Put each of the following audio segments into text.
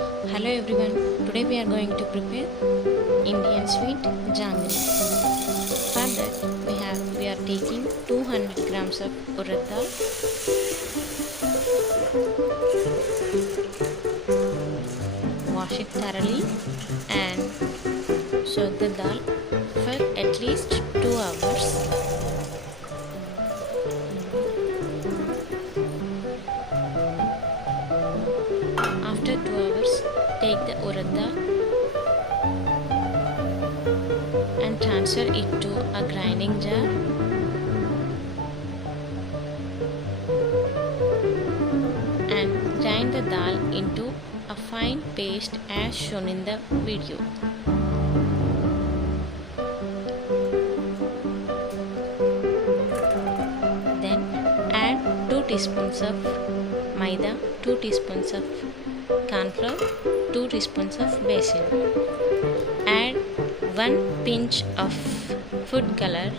Hello everyone, today we are going to prepare Indian sweet jangri. For that we are taking 200 grams of urad dal, wash it thoroughly and soak the dal for at least 2 hours. After 2 hours, take the urad dal and transfer it to a grinding jar. And grind the dal into a fine paste as shown in the video. Then add 2 teaspoons of maida, 2 teaspoons of corn flour, 2 teaspoons of basil. Add 1 pinch of food color.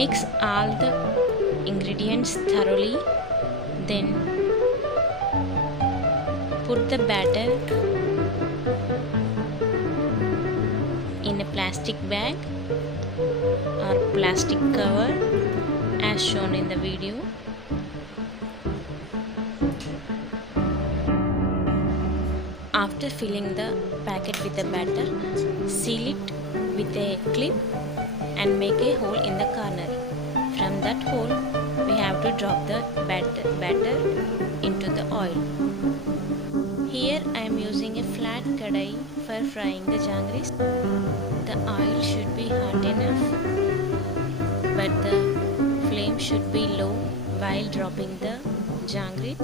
Mix all the ingredients thoroughly, then put the batter in a plastic bag or plastic cover as shown in the video. After filling the packet with the batter, seal it with a clip and make a hole in the corner. From that hole, we have to drop the batter into the oil. Here I am using a flat kadai for frying the jangris. The oil should be hot enough, but the flame should be low while dropping the jangri.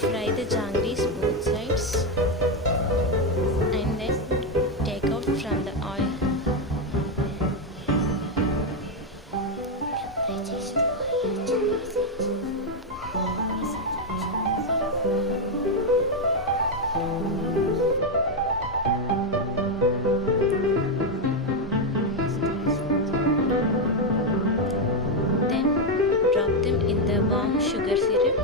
Fry the jangris both sides and then take out from the oil. Then drop them in the warm sugar syrup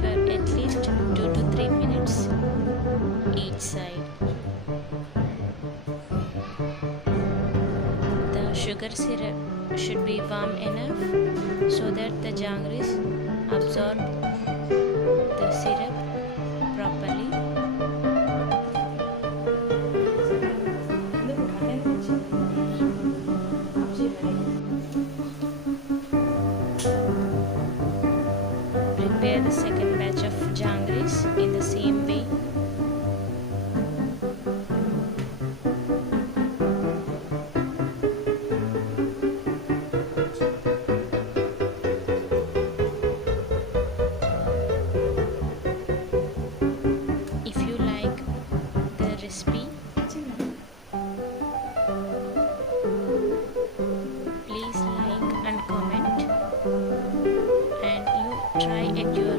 for at least 2 to 3 minutes each side. The sugar syrup should be warm enough so that the jangris absorb the syrup properly. Prepare the second batch of jangris in the same way. If you like the recipe, please like and comment, and you try at your